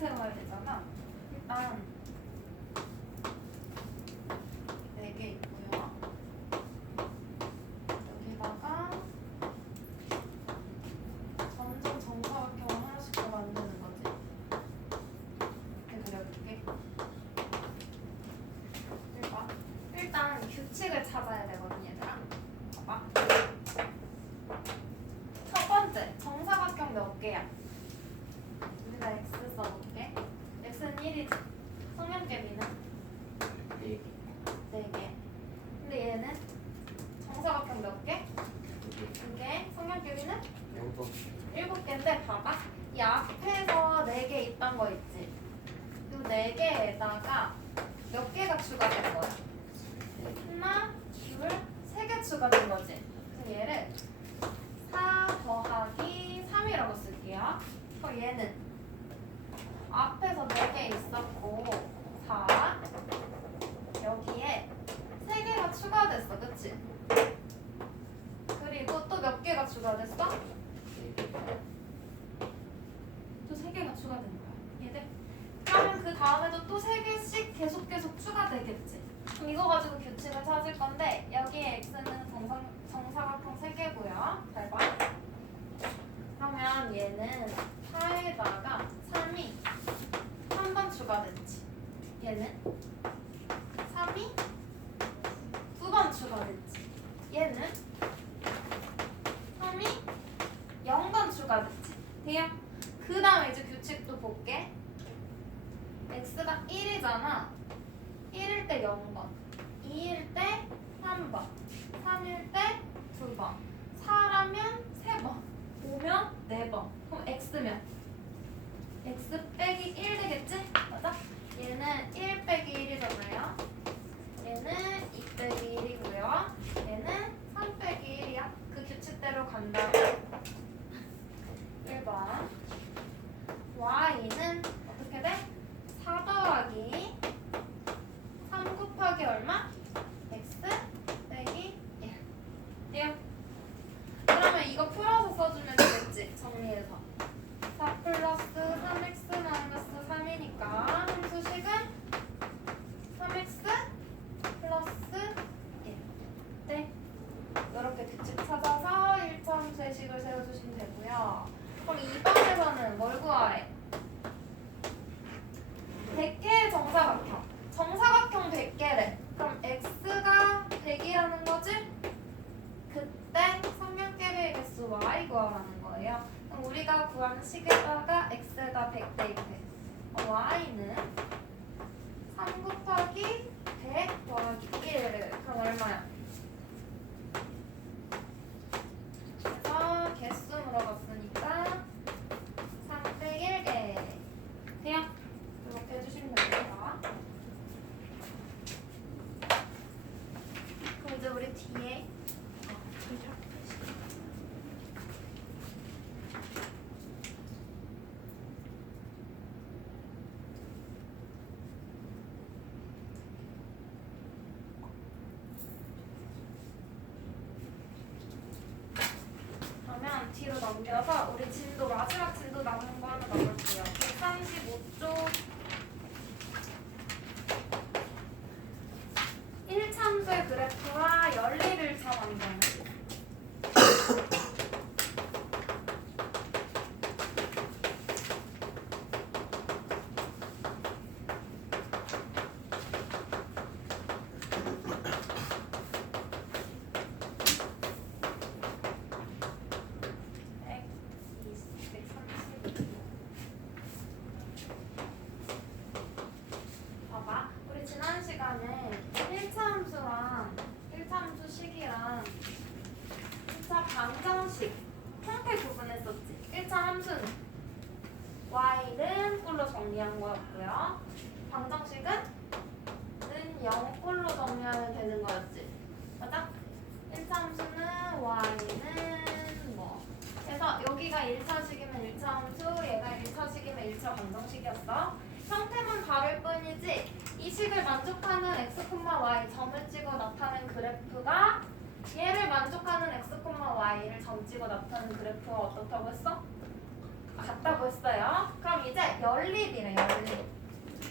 세워야 되잖아. 일단 4개 있고요. 여기다가 점점 정사각형을 하나씩 더 만드는 거지. 이렇게 그려볼게. 일단 규칙을 찾아야 되거든, 얘들아. 봐봐. 첫 번째, 정사각형 몇 개야? 우리가 x 써볼게. x는 1이지. 성형개비는 4개. 4개. 근데 얘는 정사각형 몇 개? 2개. 성형개비는 7개인데 봐봐. 이 앞에서 4개 있던 거 있지? 이 4개에다가 몇 개가 추가된 거야? 하나, 둘, 3개 추가된 거지? 그럼 얘를 4 더하기 3이라고 쓸게요. 그럼 얘는 앞에서 4개 있었고 4 여기에 3개가 추가됐어. 그치? 그리고 또 몇 개가 추가됐어? 또 3개가 추가된 거야. 얘들. 그러면 그 다음에도 또 3개씩 계속 추가되겠지. 그럼 이거 가지고 규칙을 찾을 건데 여기에 x는 정사각형 3개고요. 잘 봐. 그러면 얘는 4에다가 3이 한 번 추가됐지. 얘는 3이 2번 추가됐지. 얘는 3이 0번 추가됐지. 돼요? 그 다음에 이제 규칙도 볼게. x가 1이잖아. 1일 때 0번, 2일 때 3번, 3일 때 2번, 4라면 3번, 5면 4번. 그럼 x면 x 빼기 1 되겠지? 맞아? 얘는 1 빼기 1이잖아요. 얘는 2 빼기 1이고요. 얘는 3 빼기 1이야. 그 규칙대로 간다면 1번 y는 어떻게 돼? 4 더하기 3 곱하기 얼마? x 빼기 1. 돼요? 그러면 이거 풀어서 써주면 되겠지? 정리해서 4 플러스 3x 마이너스 3이니까 함수식은 3x 플러스 1. 네? 이렇게 규칙 찾아서 1차 함수의 식을 세워주시면 되고요. 그럼 2번에서는 뭘 구하래? 100개의 정사각형. 정사각형 100개래. 그럼 x가 100이라는 거지? 그때 삼각형의 개수 y 구하라는 거예요. 그럼 우리가 구하는 식에다가 x가 100 대입해. y는 3 곱하기 100 더하기 1. 그럼 얼마야? 그래서 개수 물어봤으니까 301개. 돼요? 이렇게 해주시면 됩니다. 그럼 이제 우리 뒤에 그러면 뒤로 넘겨서 우리 진도 마지막 진도 남은 거 하나 나볼게요. 135쪽 1참수의 그래프와 연립 1차 방정식. 봐봐. 우리 지난 시간에 1차 함수랑 1차 함수 식이랑 1차 방정식 형태 구분했었지. 1차 함수는 y는 꼴로 정리한 거였고요. 방정식은 는 0꼴로 정리하면 되는 거였지. 맞아? 1차 함수는 y는 뭐 그래서 여기가 1차식이면 1차 함수, 얘가 1차식이면 1차 방정식이었어. 형태만 다를 뿐이지 이 식을 만족하는 x, y 점을 찍어 나타낸 그래프가 얘를 만족하는 x, y를 점 찍어 나타낸 그래프가 어떻다고 했어? 같다고 했어요. 그럼 이제 연립이래, 연립.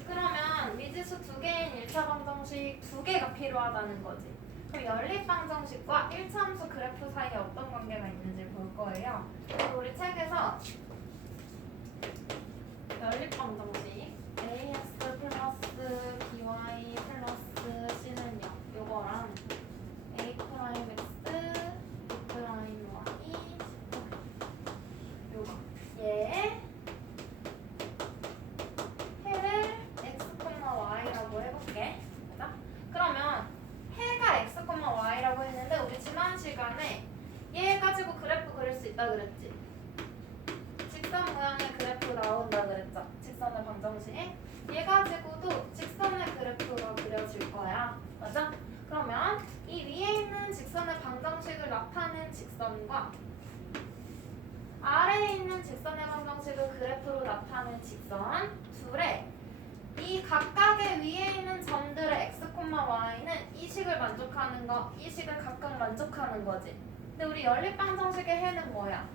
그러면 미지수 두 개인 1차 방정식 두 개가 필요하다는 거지. 그럼 연립 방정식과 1차 함수 그래프 사이에 어떤 관계가 있는지 볼 거예요. 그리고 우리 책에서 연립 방정식 ax 플러스 by 플러스 c는 0 요거랑 a 프라임 x b 프라임 y 요거 얘 해를 x, y라고 해볼게. 맞아? 그러면 해가 x, y라고 했는데 우리 지난 시간에 얘 가지고 그래프 그릴 수 있다 그랬지? 직선 모양의 그래프 나온다 그랬죠? 직선의 방정식. 얘 가지고도 직선의 그래프가 그려질 거야. 맞아? 그러면 이 위에 있는 직선의 방정식을 나타낸 직선과 아래에 있는 직선의 방정식을 그래프로 나타낸 직선 둘의 이 각각의 위에 있는 점들의 x, y는 이 식을 만족하는 거, 이 식을 각각 만족하는 거지. 근데 우리 연립방정식의 해는 뭐야?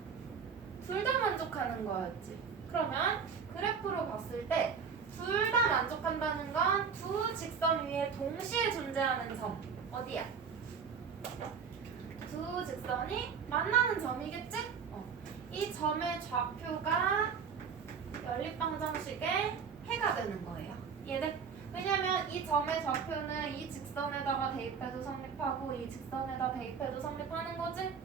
둘 다 만족하는 거였지. 그러면 그래프로 봤을 때 둘 다 만족한다는 건 두 직선 위에 동시에 존재하는 점 어디야? 두 직선이 만나는 점이겠지? 이 점의 좌표가 연립방정식의 해가 되는 거예요. 이해돼? 왜냐면 이 점의 좌표는 이 직선에다가 대입해도 성립하고 이 직선에다 대입해도 성립하는 거지?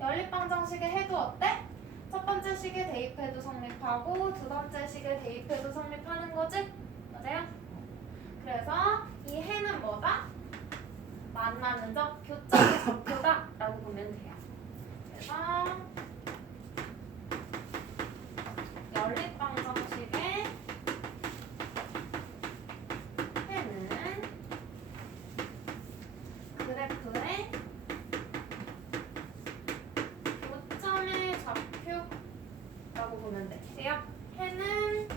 연립방정식의 해도 어때? 첫 번째 식에 대입해도 성립하고 두 번째 식에 대입해도 성립하는 거지? 맞아요? 그래서 이 해는 뭐다? 만나는 점, 교점의 좌표다 라고 보면 돼요. 그래서 연립방정식의 해는 그래프의 교점의 좌표라고 보면 돼. 돼요? 해는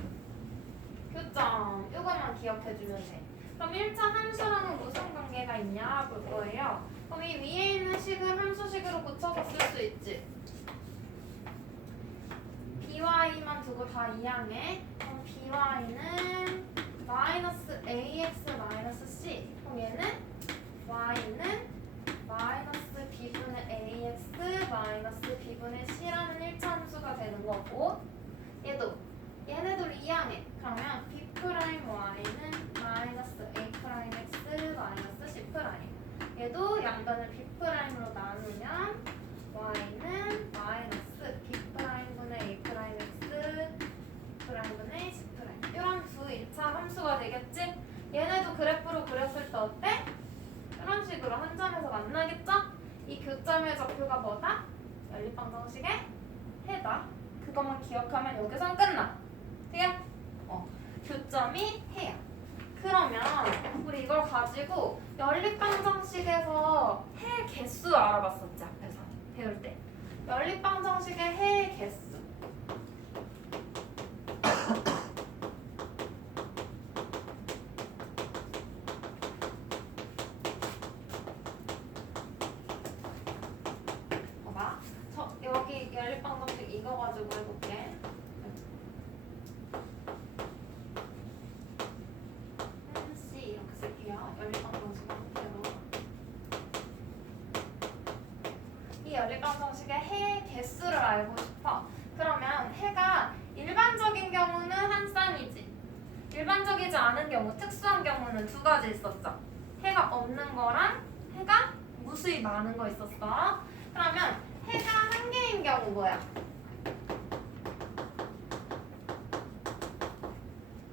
교점, 이것만 기억해주면 돼. 그럼 1차 함수랑은 무슨 관계가 있냐 볼 거예요. 그럼 이 위에 있는 식을 함수식으로 고쳐서 쓸 수 있지. by만 두고 다 이항해. 그럼 by는 마이너스 ax 마이너스 c. 그럼 얘는 y는 마이너스 b분의 ax 마이너스 b분의 c라는 1차 함수가 되는 거고 얘네도 이항해. 그러면 b 프라임 y는 마이너스 a 프라임 x 마이너스 c 프라임. 얘도 양변을 b 프라임으로 나누면 y는 마이너스 b 프라임분의 a 프라임 x 프라임분의 c 프라임. 이런 두 1차 함수가 되겠지? 얘네도 그래프로 그렸을 때 어때? 이런 식으로 한 점에서 만나겠죠? 이 교점의 좌표가 뭐다? 연립방정식의 해다. 그것만 기억하면 여기선 끝나. 돼요? 교점이 해야. 그러면 우리 이걸 가지고 연립방정식에서 해 개수 알아봤었지 앞에서 배울 때. 연립방정식의 해 개수. 봐봐. 여기 연립방정식 이거 가지고 해볼게. 이렇게 쓸게요. 연립방정식 형태로. 이 연립방정식의 해 개수를 알고 싶어. 그러면 해가 일반적인 경우는 한 쌍이지. 일반적이지 않은 경우, 특수한 경우는 두 가지 있었죠. 해가 없는 거랑 해가 무수히 많은 거 있었어. 그러면 해가 한 개인 경우 뭐야?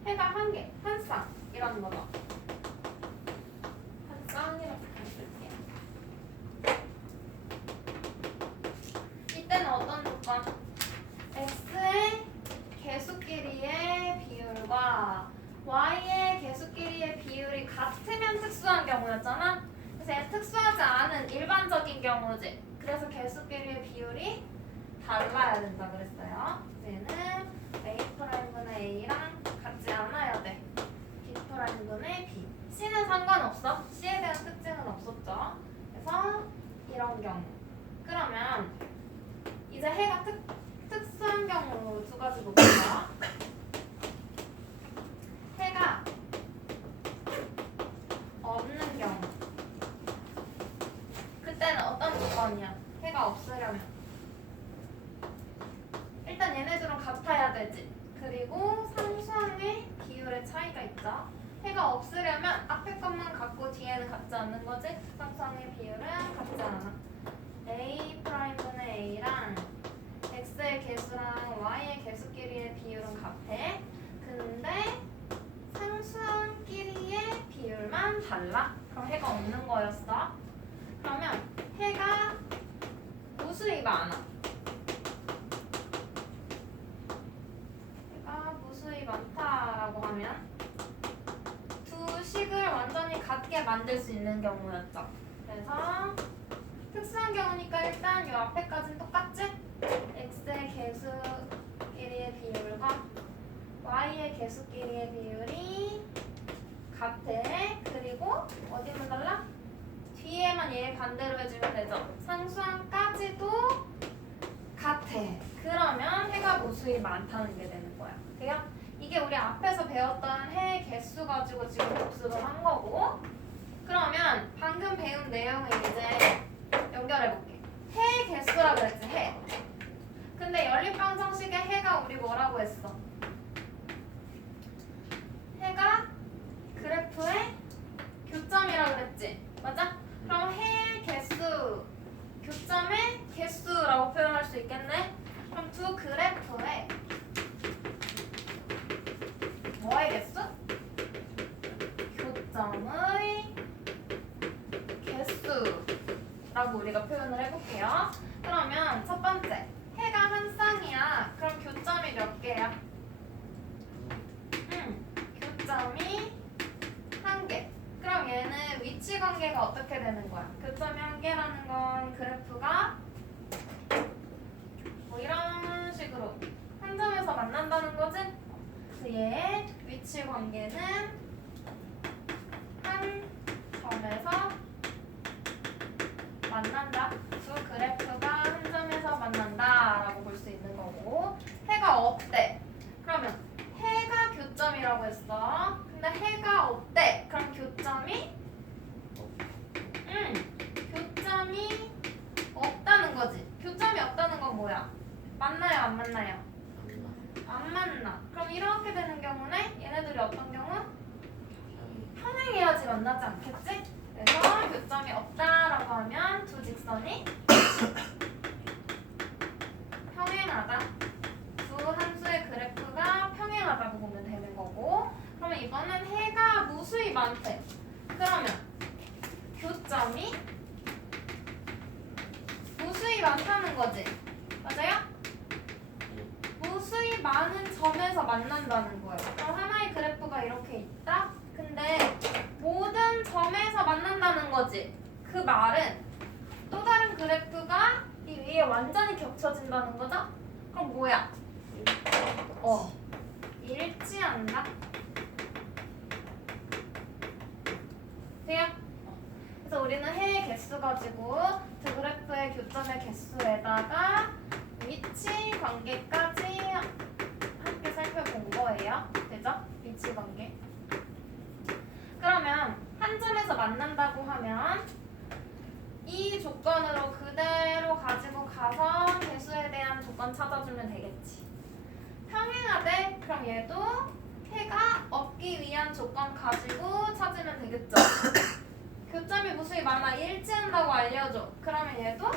해가 한 개, 한 쌍이라는 거죠. 한 쌍이라고 쓸게요. 이때는 어떤 조건? x의 개수끼리의 비율과 y의 개수끼리의 비율이 같으면 특수한 경우였잖아. 그래서 얘는 특수하지 않은 일반적인 경우지. 그래서 개수끼리의 비율이 달라야 된다 그랬어요. 얘는 a 프라임분의 a랑 같지 않아야 돼. b 프라임분의 b. c는 상관없어. c에 대한 특징은 없었죠. 그래서 이런 경우. 그러면 이제 해가 특수한 경우 경우 두 가지 볼게요. 해가 없는 경우. 그때는 어떤 조건이야? 해가 없으려면 일단 얘네들은 같아야 되지. 그리고 상수항의 비율의 차이가 있죠. 해가 없으려면 앞에 것만 같고 뒤에는 같지 않는 거지. 상수항의 비율은 같지 않아. A 프라임분의 A랑 X의 개수랑 Y의 개수끼리의 비율은 같아. 근데 상수항끼리의 비율만 달라. 그럼 해가 없는 거였어. 그러면 해가 무수히 많아. 해가 무수히 많다라고 하면 두 식을 완전히 같게 만들 수 있는 경우였죠. 그래서 특수한 경우니까 일단 이 앞에까지는 똑같지? X의 개수끼리의 비율과 Y의 개수끼리의 비율이 같아. 그리고 어디만 달라? 뒤에만 얘 반대로 해주면 되죠. 상수항까지도 같아. 그러면 해가 무수히 많다는 게 되는 거야. 돼요? 이게 우리 앞에서 배웠던 해의 개수 가지고 지금 복습을 한 거고, 그러면 방금 배운 내용을 이제 연결해볼게. 해의 개수라 그랬지, 해. 근데 연립방정식의 해가 우리 뭐라고 했어? 해가 그래프의 교점이라 그랬지? 맞아? 그럼 해의 개수, 교점의 개수라고 표현할 수 있겠네? 그럼 두 그래프의 뭐의 개수? 교점의 개수라고 우리가 표현을 해볼게요. 그러면 첫 번째, 해가 한 쌍이야. 그럼 교점이 몇 개야? 교점이 한 개. 그럼 얘는 위치 관계가 어떻게 되는 거야? 교점이 한 개라는 건 그래프가 뭐 이런 식으로 한 점에서 만난다는 거지? 그래서 얘의 위치 관계는 한 점에서 만난다. 두 그래프가 한 점에서 만난다 라고 볼 수 있는 거고, 해가 없대. 그러면 해가 교점이라고 했어. 근데 해가 없대. 그럼 교점이 교점이 없다는 거지. 교점이 없다는 건 뭐야? 만나요, 안 만나요? 안 만나. 그럼 이렇게 되는 경우는 얘네들이 어떤 경우? 평행해야지 만나지 않겠지? 그래서 교점이 없다라고 하면 두 직선이 평행하다. 두 함수의 그래프가 평행하다고 보면 되는 거고, 그러면 이번엔 해가 무수히 많대. 그러면 교점이 무수히 많다는 거지. 맞아요? 무수히 많은 점에서 만난다는 거예요. 그럼 하나의 그래프가 이렇게 있다? 근데 모든 점에서 만난다는 거지. 그 말은 또 다른 그래프가 이 위에 완전히 겹쳐진다는 거죠? 그럼 뭐야? 일치한다. 돼요? 그래서 우리는 해의 개수 가지고 두 그래프의 교점의 개수에다가 위치 관계까지 함께 살펴본 거예요. 되죠? 위치 관계. 그러면 한 점에서 만난다고 하면 이 조건으로 그대로 가지고 가서 개수에 대한 조건 찾아주면 되겠지. 평행하대? 그럼 얘도 해가 없기 위한 조건 가지고 찾으면 되겠죠. 교점이 무수히 많아. 일치한다고 알려줘. 그러면 얘도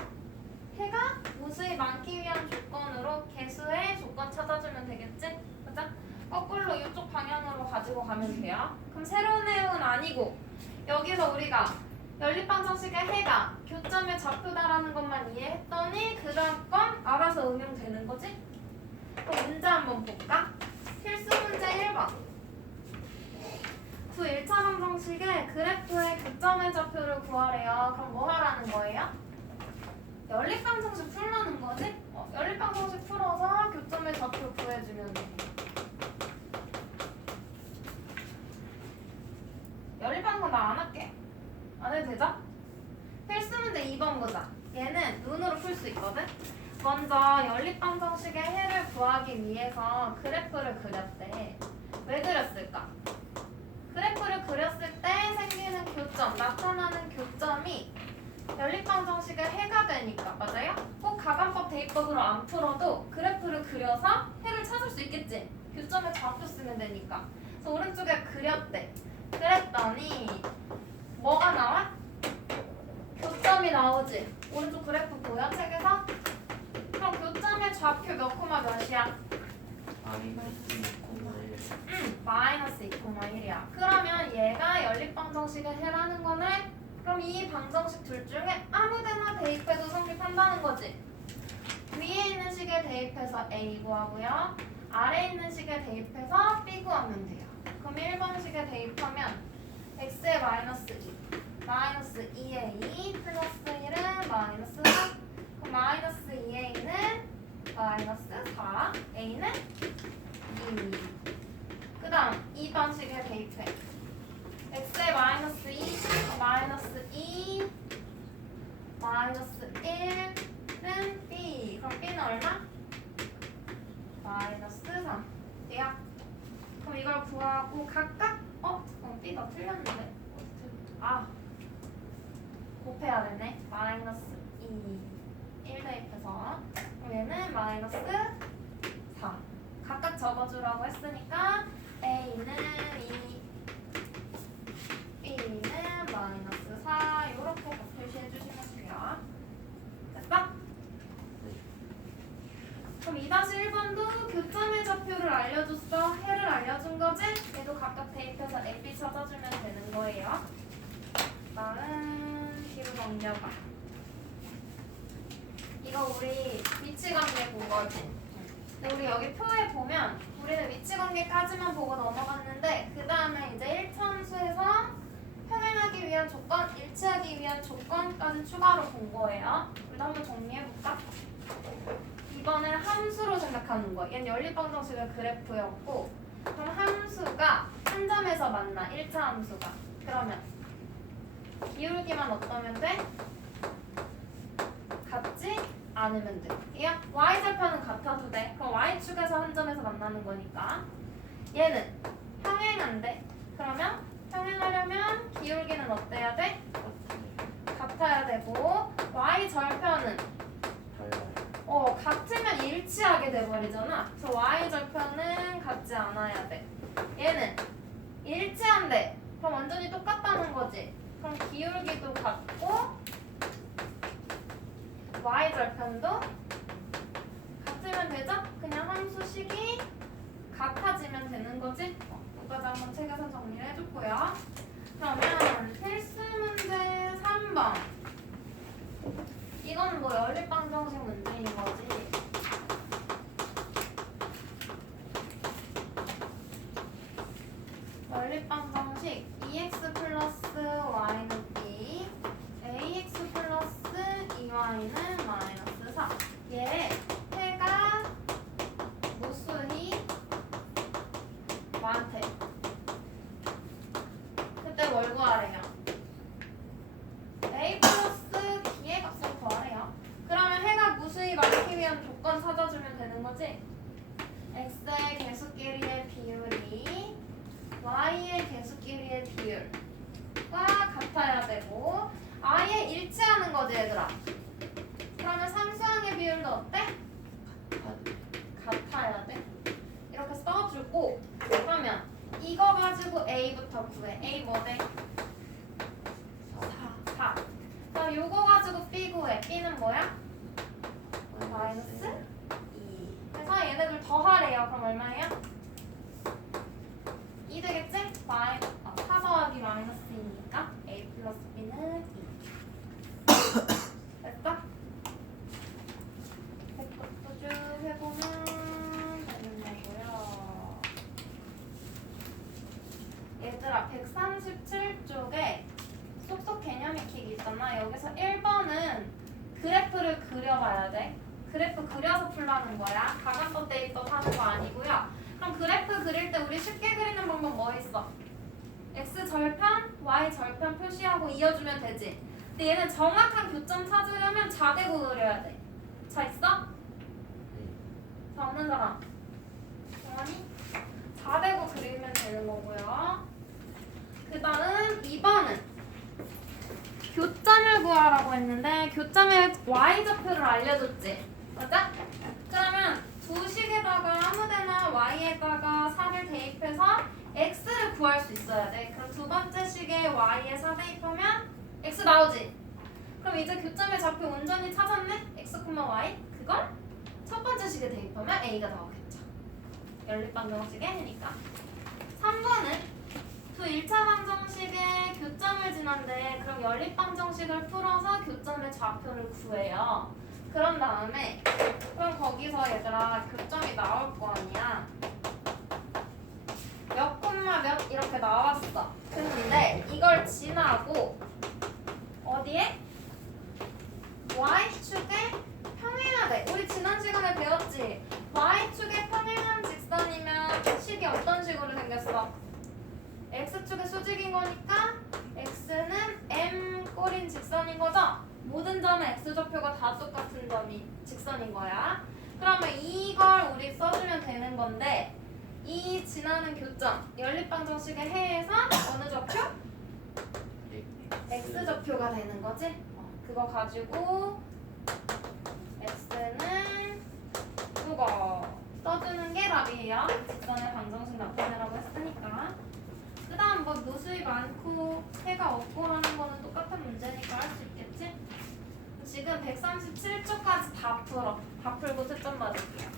해가 무수히 많기 위한 조건으로 개수의 조건 찾아주면 되겠지? 그죠? 거꾸로 이쪽 방향으로 가지고 가면 돼요. 그럼 새로운 내용은 아니고 여기서 우리가 연립방정식의 해가 교점의 좌표다라는 것만 이해했더니 그 다음 건 알아서 응용되는 거지? 그럼 문제 한번 볼까? 필수 문제 1번. 두 1차 방정식의 그래프의 교점의 좌표를 구하래요. 그럼 뭐 하라는 거예요? 연립방정식 풀라는 거지? 연립방정식 풀어서 교점의 좌표 구해주면 돼. 연립방정 나 안 할게. 안 해도 되죠? 필수 문제 2번 보자. 얘는 눈으로 풀 수 있거든? 먼저 연립방정식의 해를 구하기 위해서 그래프를 그렸대. 왜 그렸을까? 그래프를 그렸을 때 생기는 교점, 나타나는 교점이 연립방정식의 해가 되니까. 맞아요? 꼭 가관법 대입법으로 안 풀어도 그래프를 그려서 해를 찾을 수 있겠지. 교점의 좌표 쓰면 되니까. 그래서 오른쪽에 그렸대. 그랬더니 뭐가 나와? 교점이 나오지. 오른쪽 그래프 보여? 책에서? 그럼 교점의 좌표 몇 코마 몇이야? 마이너스 2,1이야. 그러면 얘가 연립방정식의 해라는 거네? 그럼 이 방정식 둘 중에 아무데나 대입해도 성립한다는 거지. 위에 있는 식에 대입해서 A 구하고요. 아래에 있는 식에 대입해서 B 구하면 돼요. 그럼 1번 식에 대입하면 x에 마이너스 2, 마이너스 2a 플러스 1은 마이너스 4. 그럼 마이너스 2a는 마이너스 4, a는 2. 그 다음 2번 식에 대입해. x에 마이너스 2, 마이너스 2, 마이너스 1은 b. 그럼 b는 얼마? 마이너스 3. 돼요? 그럼 이걸 구하고 각각 b가 틀렸는데. 곱해야 되네. 마이너스 2, 1 대입해서. 그럼 얘는 마이너스 4. 각각 적어주라고 했으니까 a는 2, b는 마이너스 4. 이렇게 표시해 주시면 돼요. 됐어? 그럼 2-1번도 교점의 좌표를 알려줬어. 해를 알려준 거지? 얘도 각각 대입해서 AB 찾아주면 되는 거예요. 다음 뒤로 넘겨봐. 이거 우리 위치관계 본 거지? 근데 우리 여기 표에 보면 우리는 위치관계까지만 보고 넘어갔는데 그 다음에 이제 1차 함수에서 평행하기 위한 조건, 일치하기 위한 조건까지 추가로 본 거예요. 우리도 한번 정리해볼까? 이번엔 함수로 생각하는 거야. 얘는 연립방정식의 그래프였고, 그럼 함수가 한 점에서 만나. 1차 함수가. 그러면 기울기만 어떠면 돼? 같지 않으면 돼. 이게 y절편은 같아도 돼. 그럼 y축에서 한 점에서 만나는 거니까. 얘는 평행한데. 그러면 평행하려면 기울기는 어때야 돼? 같아야 되고, y절편은 같으면 일치하게 돼버리잖아. 그래서 y절편은 같지 않아야 돼. 얘는 일치한데 그럼 완전히 똑같다는 거지. 그럼 기울기도 같고 y절편도 같으면 되죠? 그냥 함수식이 같아지면 되는 거지. 여기까지 한번 책에서 정리를 해줬고요. 그러면 필수 문제 3번. 이건 뭐 연립방정식 문제인 거지. 연립방정식 EX 플러스 Y는 B, AX 플러스 2Y는 마이너스 4. 얘 해가 무수히 많대. 그때 뭘 구하래요? A 플러스 B의 값을 구하래요. 그러면 해가 무수히 많기 위한 조건 찾아주면 되는 거지? X의 개수끼리의 비율이 Y의 개수끼리의 비율과 같아야 되고 아예 일치하는 거지 얘들아. 그러면 상수항의 비율도 어때? 같아야 돼. 이렇게 써주고 그러면 이거 가지고 A부터 구해. A 뭐 돼? 4. 그럼 요거 가지고 B 구해. B는 뭐야? 마이너스 2. 그래서 얘네들 더하래요. 그럼 얼마예요? 2 되겠지? 4 더하기 마이너스 2니까 A 플러스 B는 2. 됐어? 이것도 쭉 해보면 되는 거고요. 얘들아 137쪽에 쏙쏙 개념 익히기 있잖아. 여기서 1번은 그래프를 그려봐야 돼. 그래프 그려서 풀라는 거야. 가관법 대입법 하는 거 아니고요. 그럼 그래프 그릴 때 우리 쉽게 그리는 방법 뭐 있어? X절편, Y절편 표시하고 이어주면 되지. 근데 얘는 정확한 교점 찾으려면 자대고 그려야 돼. 자 있어? 없는 사람? 아니? 4대고 그리면 되는 거고요. 그 다음 2번은 교점을 구하라고 했는데 교점의 y좌표를 알려줬지? 맞아? 그러면 두 식에다가 아무데나 y에다가 4를 대입해서 x를 구할 수 있어야 돼. 그럼 두 번째 식에 y에 4 대입하면 x 나오지? 그럼 이제 교점의 좌표 온전히 찾았네? x, y? 그걸 첫 번째 식에 대입하면 a가 나오겠죠. 연립방정식의 해니까. 3번은 두 1차 방정식의 교점을 지난데 그럼 연립방정식을 풀어서 교점의 좌표를 구해요. 그런 다음에 그럼 거기서 얘들아 교점이 나올 거 아니야. 몇 콤마 몇 이렇게 나왔어. 근데 이걸 지나고 어디에? y축에 평행하대. 우리 지난 시간에 배웠지? y축에 평행한 직선이면 식이 어떤 식으로 생겼어? x축의 수직인 거니까 x는 m 꼴인 직선인 거죠? 모든 점의 x좌표가 다 똑같은 점이 직선인 거야. 그러면 이걸 우리 써주면 되는 건데 이 지나는 교점 연립방정식의 해에서 어느 좌표? x좌표가 되는 거지? 그거 가지고 x는 그거 써주는 게 답이에요. 직선의 방정식 나타내라고 했으니까. 그 다음 뭐 누수이 많고 해가 없고 하는 거는 똑같은 문제니까 할 수 있겠지? 지금 137초까지 다 풀어. 다 풀고 채점 맞을게요.